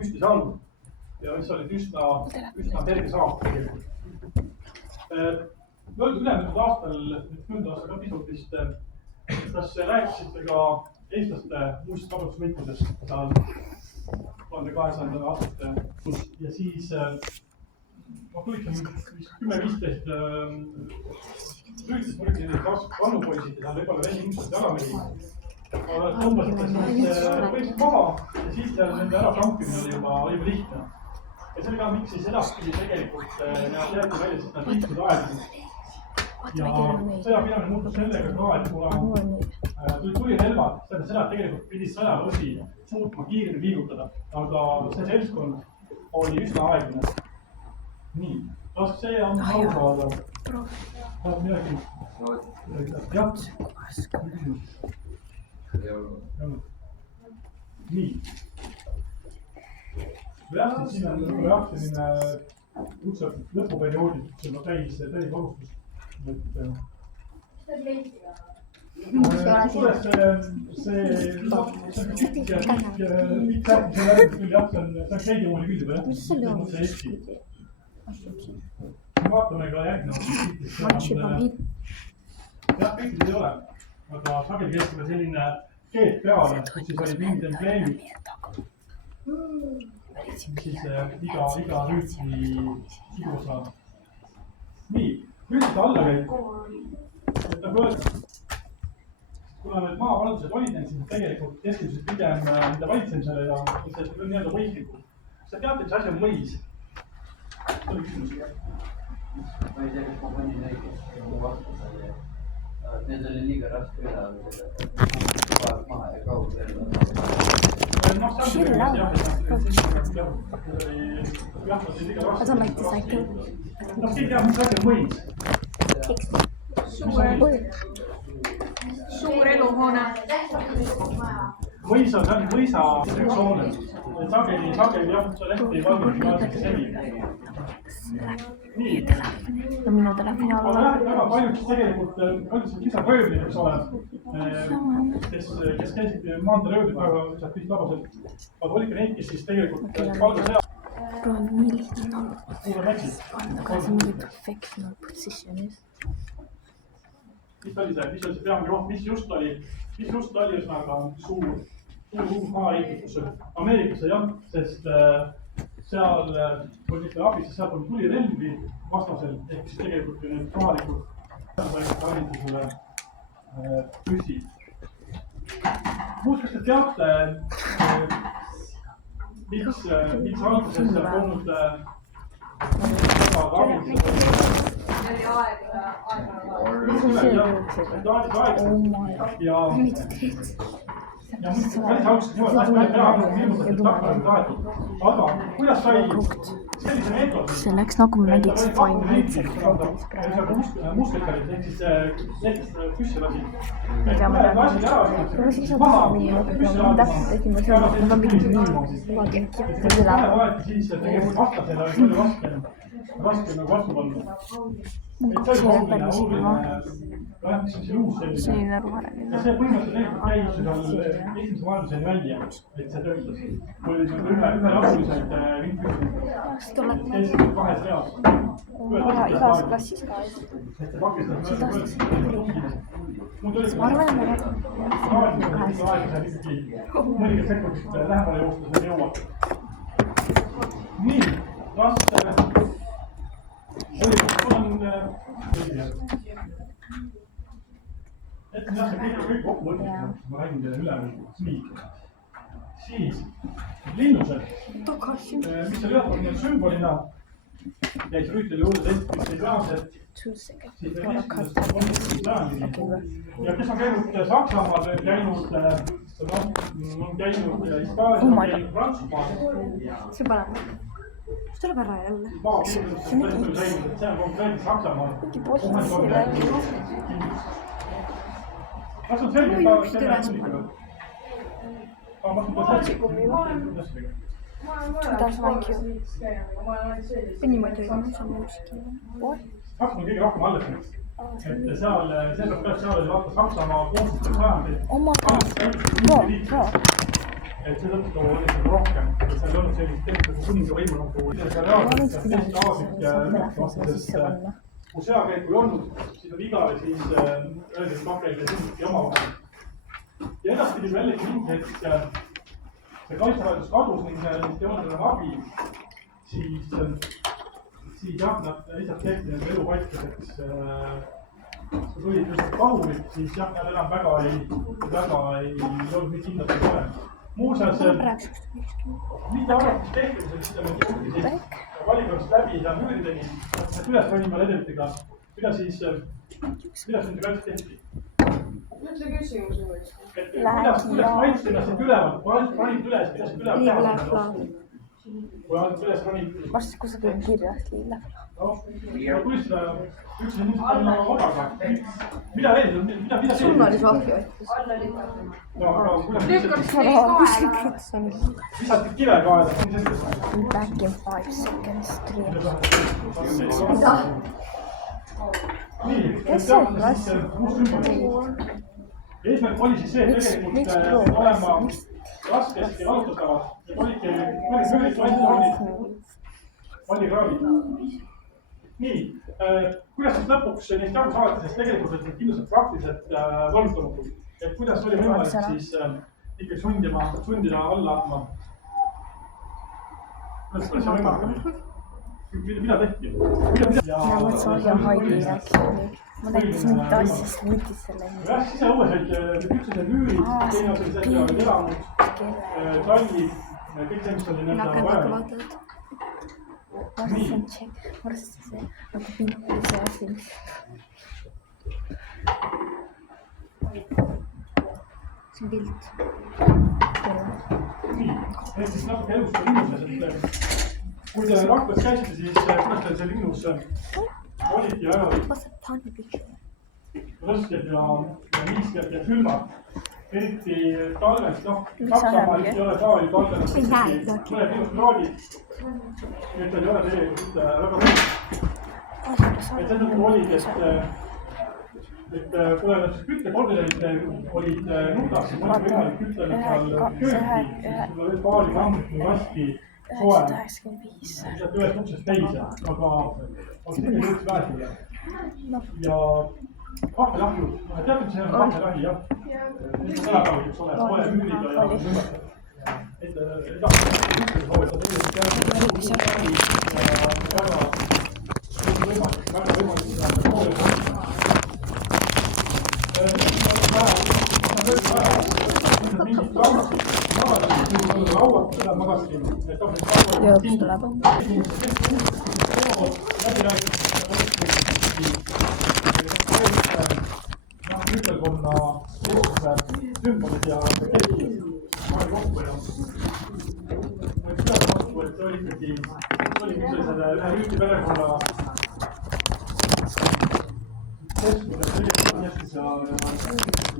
püsti saanud ja mis olid üsna terve saak tegelikult. Ülemöödunud aastal, möödunud aasta episoodist, kas rääkisite ka eestlaste muust vabadusvõitlusest 1200 aastate ja siis ma kujutan 10-15 üritas muidugi neid vannupoisid ja võib-olla veel inimesed jalamehi. Tõmbasite võisid maha ja siis nende ära tampimine oli juba lihtne. Ja see oli ka miks siis edaspidi tegelikult jäeti välja, sest nad liikusid aeglaselt. Ja sõjapidamine muutus sellega ka, et kuna tulirelvad, seda tegelikult pidi sõjaväsi suutma kiiremini liigutada, aga see seltskond oli üsna aeglane. Nii, kas see on arusaada? Tahad midagi? Jah. Nii. Siin on selline lõpuperioodid, see on täis kohustus. Suures see pikk küll jah, see on keegi mulle küll juba jah, see Eesti. Vaatame ka järgnevat. Jah, kõikid ei ole, aga sageli keskele selline keet peale, siis olid mingid embleemid. Siis iga rüütli sidusa. Nii, rüütlite allakäik. Kuna need maavaldused olid need, siis tegelikult keskendusid pigem nende valitsemisele ja nii-öelda võistlikud. Kas te teate, mis asi on mõis? See oli küsimus. Ma ei tea, kas ma panin näiteks mu vastusele. Need oli liiga raske üle, aga maha ja kaudu. Suur eluhoone. Mõisa, see on mõisa üks hoone. Sageli jah, see lehti ei valmis vaadake seni. Nii. Minu telefoni alla. Aga väga paljud tegelikult, see kisaröövlid, eks ole, kes käisid maanteröövlid väga püsti labaselt. Aga oli ka neid, kes siis tegelikult valgesõja. Bro, on nii lihtne olnud. Aga see mingi perfectional positionis. Mis oli see peamine koht, mis just oli üsnaga suur maaehitus Ameerikasse jah, sest seal oli ikka abis, sest seal tuli relvi vastasel, ehk siis tegelikult need kohalikud harjutusele püsi. Muus, kas te teate, miks alguses seal polnud ja päris alguses aga kuidas sai sellise meetodi see läks nagu me mängiks Five Nights at Freddy's praegu muskelkarid ehk siis näiteks püsse lasid aga siis on täpselt esimese ma mingi nii seda siis tegelikult vastasele oli palju raske nagu vastu panna. Selline ruhane. Ja see põhimõtteliselt käis seal esimese maailmasõja välja, et see töötas. Kui oli üherapulised vindpüssid, käisid kahes reas. Igas klassis ka. Ma arvan, et mõnikad sekundid lähemale joostes ei jõua. Nii, kas et jah, see kõik kokku võttis, ma räägin teile üle smiikida. Siis linnused, mis oli ühelt sümbolina, jäi see rüüteli juurde teistpidi reaalselt, siis ja kes on käinud Saksamaal, käinud Hispaanias, käinud Prantsusmaal. See parem. Mis tuleb ära jälle? See on konkreetne Saksamaal. Mingi positsi räägi. Kas on selge, Juuks üles mida sa räägi ju? Niimoodi oli, see on muusiki. Saksamaal on kõige rohkem alles. Et seal oli vaata Saksamaa koostöö sajandil. Oma ka. Et see tõttu oli rohkem, et seal ei olnud selliseid kuningavõimu nagu reaalselt teist aasik kui sõjakäiku ei olnud, siis oli iga siis öeldi, et pakkeid ja sündki omavahel. Ja edaspidi jällegi mingi hetk see kaitsevaidlus kadus ning teoonadel on abi, siis jah, nad lihtsalt tehti nende elu kaitsmiseks. Kui tulid just kahurid, siis jah, nad enam väga ei olnud nii kindlalt kui varem. Muuseas, mitte arvates tehtud, seda me juhti siis valikavast läbi ja müürideni, et üles ronima ledetega, mida nende kaitse tehti? Nüüd see küsimus on võiks. Kuidas kaitsti ennast siit ülevalt, ronid üles, kuidas ülevalt teha? Kui ainult üles ronid? Vast kusagil on kirjas liilev. Ma tulistada, üks on nüüd panna odaga. Mida veel? Mida sul oli sohvi võttis. Lisati kive kaeda. Back in 5 seconds, 3. Mida? Nii, kes see klass? Eesmärk oli siis see, et tegelikult olema raskesti valutustavad. Olidki vallikraavid. Nii, kuidas siis lõpuks neist jagu saati, sest tegelikult olid kindlasti praktiliselt valutamatud. Et kuidas oli võimalik siis ikkagi sundida alla andma? Kuidas see võimalik oli? Mida tehti? Ma mõtlesin, et on haigi rääkida. Ma näitasin mitte asjast, võttis selle enne. Jah, siis õues olid üks oli müürid, teine oli see, et olid elamud, tallid, kõik see, mis oli nende vajalik. Varsti on tšekk, varsti see nagu pinti see asi. See on pilt. Nii, et siis natuke elust on linnus, et kui te Rakvas käisite, siis kuidas teil see linnus olid ja ära olid? Rõsked ja niisked ja külmad. Eriti talvest, Saksamaal ei ole ka ju talvest mõned minuskraadid. Need ei ole tegelikult väga mõned. Et seda olid, et kui need küttekordelid olid nutas, siis oli võimalik kütta seal kööki, siis oli paari sammut vasti soe. Sealt ühest uksest teise, aga see ei üldse vähesida. Ja kahvelahju, teate, mis see on kahvelahi, jah? Mis on tänapäeval üks ole, soe müüriga ja mõnda. Et kütte soovita tegelikult väga võimalik ütelkonna sümbolid ja kelkid kokku ja see oli ikkagi selle ühe rüüti perekonna keskused, tegelikult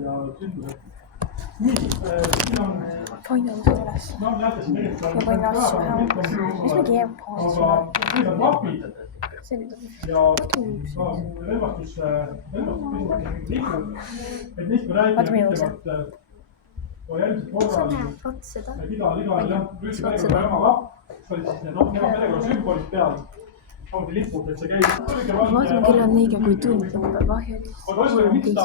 ja sündmused. Nii, siin on... Toinus üles. No, näete siin tegelikult... Ja võin asju ühe mis me keepaas? Aga need on lapid ja relvastus liikud, et neist me räägime ütlevalt kui järgmised korral, et igal rüüti perekonna oma lapp, mis olid siis need oma perekonna sümbolid peal. Samuti lipud, et see käib. Vaatame, kell on õige, kui tund lõpeb ahjad. Aga võib-olla miks ta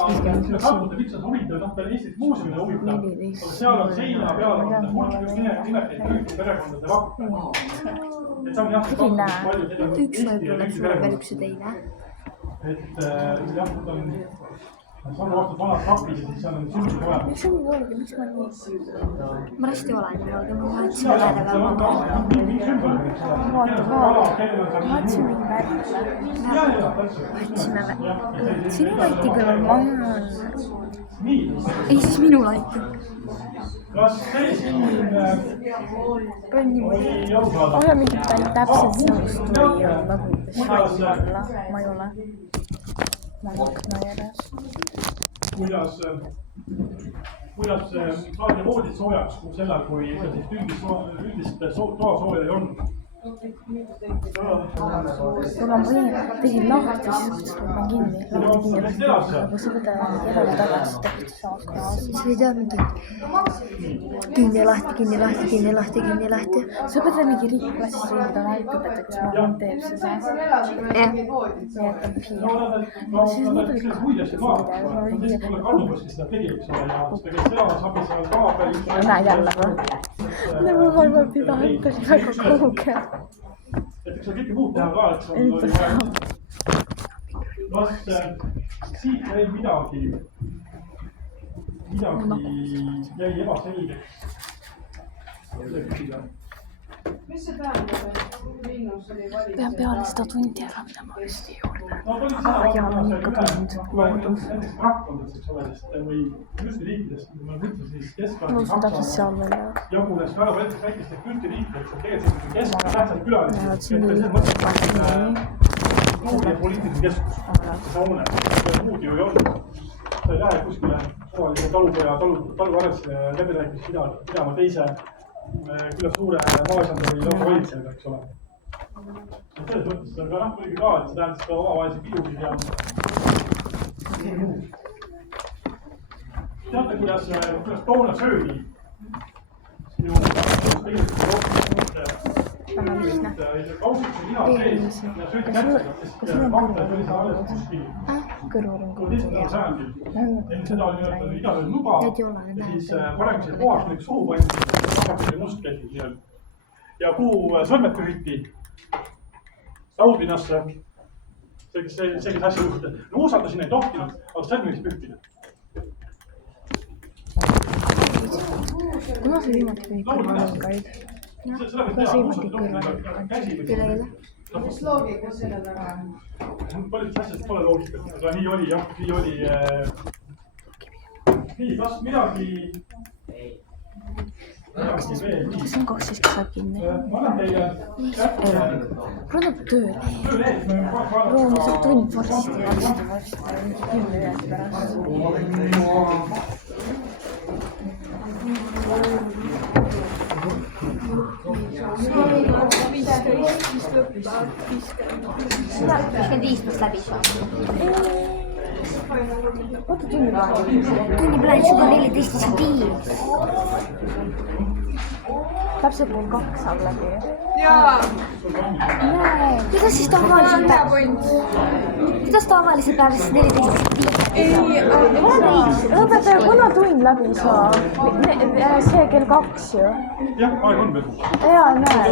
saatute, miks on huvitav, peale Eestis muuseumile huvitav. Aga seal on seina peal, on hulk nimekid rüüti perekondade lapp. Ei näe, üks võib-olla, et sul on veel üks ja teine. Et jah, on 100 aastat vanad rapid ja siis seal on sündid olemas. Miks on nii valge, miks ma nii? Ma hästi olen nii valge, ma vaatasin üle veel vaatasin mingi värve. Sinu laiti küll, ma olen... Ei, siis minu laiti. Kas see siin oli mingit täpselt sinust tuli nagu šai alla, ma ei ole. Ma olen akna järjes. Kuidas saadi voodid soojaks sellel, kui üldist toasooja ei olnud? Aga ma tegin lahti, siis ma kinni, aga sõda edasi tagasi täpselt samas kohas. Siis ei tea mingi kinni lahti. Sa pead mingi riiklassis ringida, on algõpetaja, kes ma teeb seda. Jah. Nii et on piir. Siis nii palju näe jälle või? Nagu ma pidanud hakkasin väga kaugel. Et eks sa kõike muud teha ka, eks on kas siit jäi midagi jäi ebaselgeks. Mis see tähendab, et Miinus oli valitseja? Pean peale seda tundi ära minema vist juurde. Ja on ikka tund loodud. Näiteks rakkondadest, eks ole, või just riikidest, kui ma mõtlen, siis Pluss täpselt seal veel jah. jagunes väga väikestest külti riikidest, et tegelikult kesktähtsad külalised. Näevad siin nii ja poliitiline keskus, see hoone, muud ju ei olnud. Sa ei lähe kuskile suvalise taluarvesse läbirääkimist pidama teise külla suure maasanda või valitsejaga, eks ole. Selles mõttes on ka muidugi ka, et see tähendab ka omavahelisi pidusid ja teate, kuidas toona söödi? Sinu kausituse lihad sees ja söödi kätsega, sest vahtel oli see alles kuskil. Kõrvaringu. Sajandil. Enne seda oli igasugune nuga ja siis parem see puhas näiteks suhu pandi, et must käsi nii-öelda. Ja kuhu sõrmed pühiti laudinasse, see, kes asja juhti. Nuusata siin ei tohtinud, aga sõrmi võis pühtida. Kuna see viimati kõik kõrvaringaid? Kuna see viimati kõik kõrvaringaid? Mis loogika selle taga on? Paljud asjad pole loogikat, aga nii oli jah, nii oli. Nii, kas midagi veel nii? See on 12, kes saab kinni. Ma annan teile kätte. Rõnnab tööle. Rooma saab tund varsti. 10 minutit pärast. Viis peaks läbi saama. Oota tunni praegu. Tunni praegu sinuga 14.5. Täpselt meil 2 saab läbi. Jaa. Kuidas siis tavaliselt päevast 14.5? Õpetaja, kuna tund läbi saab? See kell 2 ju. Jah, aeg on veel. Jaa, näe.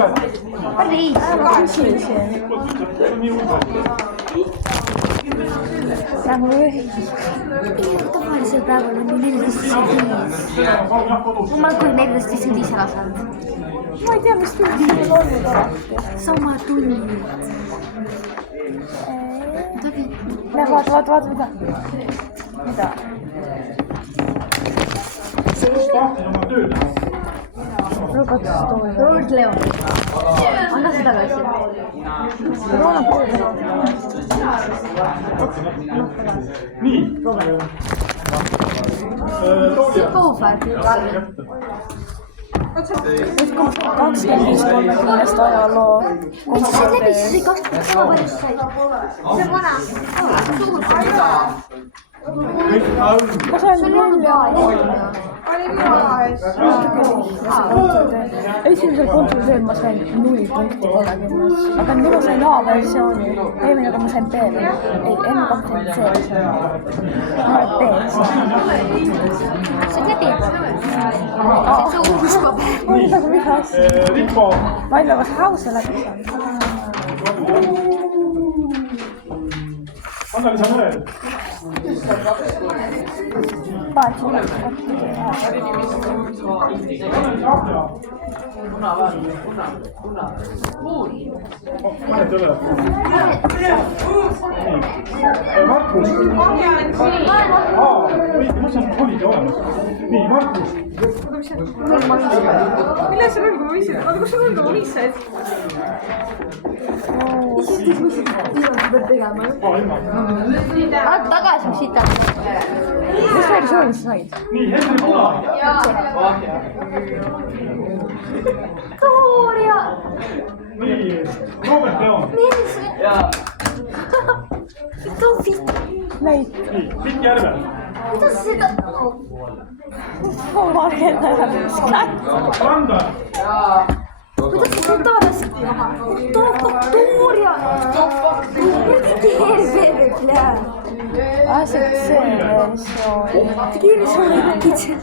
Reis. Ma küsisin. Lähme ühis. Tavalisel päeval on 14.5. Ma kui 14.5 ära saanud. Ma ei tea, mis tund siin on olnud alati. Sama tund. Lähe, vaata, mida? Mida? Tahtsin oma tööd teha. Rugatus toimub. Robert Leon. Anna see tagasi. Roona poole. Nii. Toolia. Kaufer. 25-30 ajaloo. Miks sa läbi siis ei 20 valmis said? See vana. Suur. Ma sain välja. Oli mina ees. Esimesel kontrolööl ma sain 0 punkti 30. Aga mina sain A-versiooni. Eelmine, aga ma sain B. Ei, enne 20 C. Ma olen B. See on läbi. See on uus paber. Ma ei tea, mida asja. Ripo. Ma ei tea, kas hause läbi saan. Anneli, sa mõeled? Paatsi. Anneli, sa ahja. Mõned ei ole. Markus. Ma saan oligi olemas. Nii, Markus. Mille see rõngu võisid? Aga kus see rõngu võisid? Anna tagasi, mis siit on. Mis versiooni sa said? Nii, Henri Pula. Gloria! Nii, Näit. nii, Pikk järvel. Kuidas seda? Ma valgendan kätt. Randa. Kuidas sa tadas? Victoria! Terve, bля. See versioon. Такие рисунки.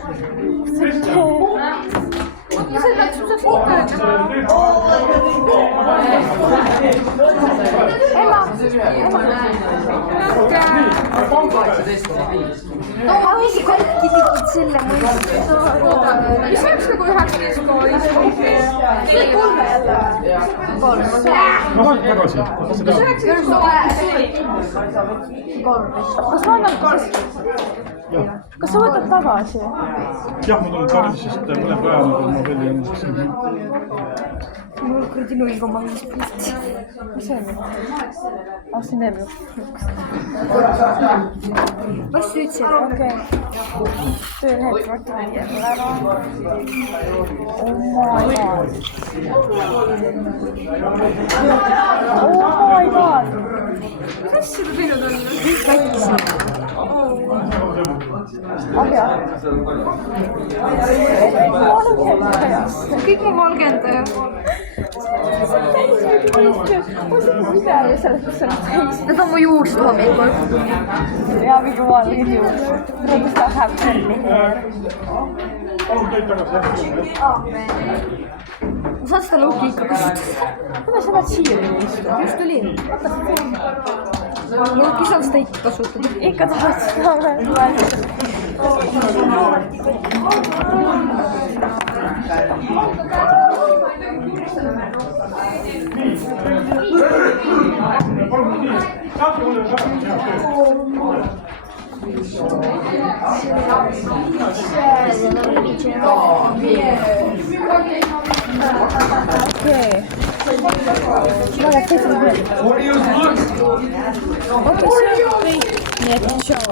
Ema. Haluaisin kaikki tikit sille muistaa. Mis oleks nagu 19 koolis? See kolme jälle. Kolme. Ma vaatan tagasi. Kas ma annan kas sa võtad tagasi? Jah, ma tulen tagasi, sest mõne päeva ma veel ei olnud. Mul kuradi 0,5 pilti. Mis see on? See on Ebru. Kas sa ütlesid? Okei. Tööl hetk võtame jälle ära. Oh my god. Oh my god. Mis seda teinud on? Ahja. Kõik mu valgendaja. Need on mu juust hommikul. Ja mingi valged juuksed. Kuidas ta läheb külli? Palun teid tagasi. Ma saan seda luki ikka kasutada. Kuidas sa pead siia istuda? Just oli. Luki saan seda ikka kasutada. Ikka tahad seda mõelda. Palun nii. Saatke mulle Okei. Ma läks teisele peale. Okei, see on kõik. Nii et tšau.